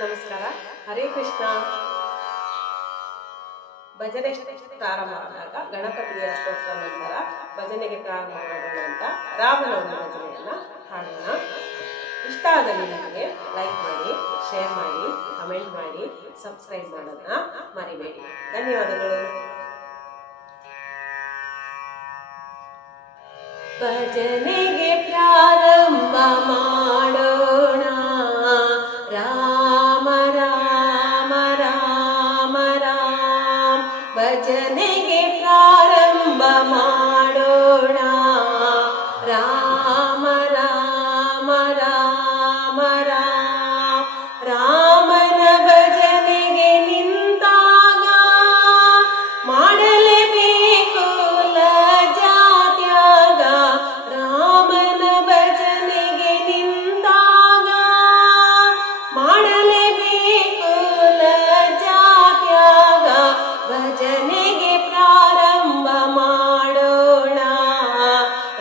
ನಮಸ್ಕಾರ. ಹರೇ ಕೃಷ್ಣ. ಭಜನೆ ಪ್ರಾರಂಭ ಆದಾಗ ಗಣಪತಿಯ ಸ್ತೋತ್ರ ನಂತರ ಭಜನೆಗೆ ಪ್ರಾರಂಭ ಮಾಡೋಣ ಅಂತ ರಾಮನವಮಿ ಭಜನೆಯನ್ನ ಹಾಡೋಣ. ಇಷ್ಟ ಆದಲ್ಲಿ ನಿಮಗೆ ಲೈಕ್ ಮಾಡಿ, ಶೇರ್ ಮಾಡಿ, ಕಮೆಂಟ್ ಮಾಡಿ, ಸಬ್ಸ್ಕ್ರೈಬ್ ಮಾಡೋದನ್ನ ಮರಿಬೇಡಿ. ಧನ್ಯವಾದಗಳು. ಭಜನೆಗೆ ಪ್ರಾರಂಭ ಮಾಡೋಣ. ರಾಮ ರಾಮ ರಾಮ ರಾಮ. ಭಜನೆಗೆ ಪ್ರಾರಂಭ ಮಾಡೋಣ. ರಾಮ ರಾಮ ರಾಮ ರಾಮ. ರಾಮನ ಭಜನೆಗೆ ನಿಂತಾಗ ಮಾಡಲೇಬೇಕು ಲಜಾತ್ಯಾಗ. ರಾಮನ ಭಜನೆಗೆ ನಿಂತಾಗ ಮಾಡಲೇಬೇಕು ಲಜಾತ್ಯಾಗ. ಭಜನೆಗೆ ಪ್ರಾರಂಭ ಮಾಡೋಣ.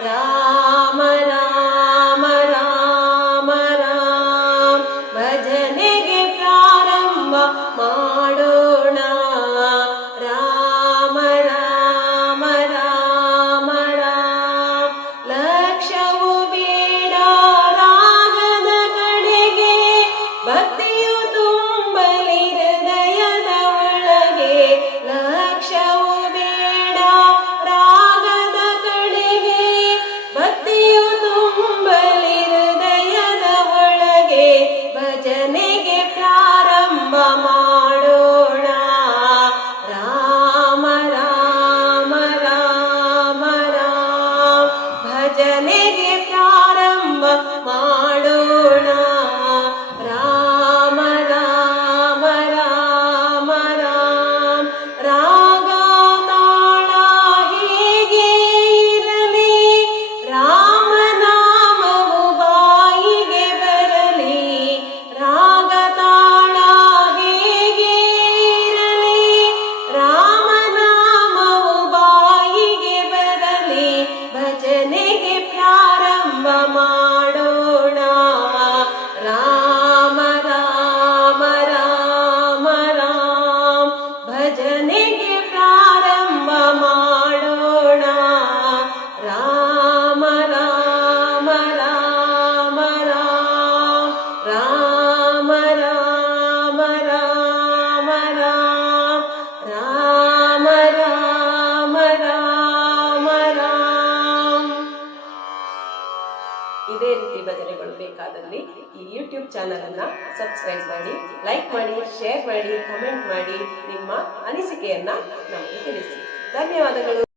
ರಾಮ ರಾಮ ರಾಮ ರಾಮ. ಭಜನೆಗೆ ಪ್ರಾರಂಭ ಮಾಡೋಣ. ರಾಮ ರಾಮ ರಾಮ ರಾಮ. ಲಕ್ಷ್ಯವು ಬೇಡ ರಾಗದ ಕಡೆಗೆ, ಭಕ್ತಿಯು ತುಂಬಲಿ ಹೃದಯದ ಒಳಗೆ. ಲಕ್ಷ್ಯವು ಬೇಡ ರಾಗದ ಕಡೆಗೆ, ಭಕ್ತಿಯು ತುಂಬಲಿ ಹೃದಯದ ಒಳಗೆ. ಭಜನೆಗೆ ಪ್ರಾರಂಭ ಮಾಡೋಣ. ರಾಮ ರಾಮ ರಾಮ ರಾಮ. ಭಜನೆಗೆ ಪ್ರಾರಂಭ ಮಾಡೋಣ. ರಾಮ ರಾಮ ರಾಮ ರಾಮ. ರಾಗ ತಾಳ ಹೇಗೆ ಇರಲಿ, ರಾಮನಾಮವು ಬಾಯಿಗೆ ಬರಲಿ. ರಾಗ ತಾಳ ಹೇಗೆ ಇರಲಿ, ರಾಮನಾಮವು ಬಾಯಿಗೆ ಬರಲಿ. ಭಜನೆಗೆ ಪ್ರಾರಂಭ ಮಾಡೋಣ. ರಾಮ ರಾಮ ರಾಮ ರಾಮ. ಭಜನೆಗೆ ಪ್ರಾರಂಭ ಮಾಡೋಣ. ರಾಮ ರಾಮ ರಾಮ ರಾಮ. ರಾಮ ರಾಮ ರಾಮ ರಾಮ. ರಾಮ ರಾಮ ರಾಮ ರಾಮ. ಇದೇ ರೀತಿ ಭಜನೆಗಳು ಬೇಕಾದಲ್ಲಿ ಈ ಯೂಟ್ಯೂಬ್ ಚಾನಲ್ ಅನ್ನ ಸಬ್ಸ್ಕ್ರೈಬ್ ಮಾಡಿ, ಲೈಕ್ ಮಾಡಿ, ಶೇರ್ ಮಾಡಿ, ಕಮೆಂಟ್ ಮಾಡಿ, ನಿಮ್ಮ ಅನಿಸಿಕೆಯನ್ನ ನಮಗೆ ತಿಳಿಸಿ. ಧನ್ಯವಾದಗಳು.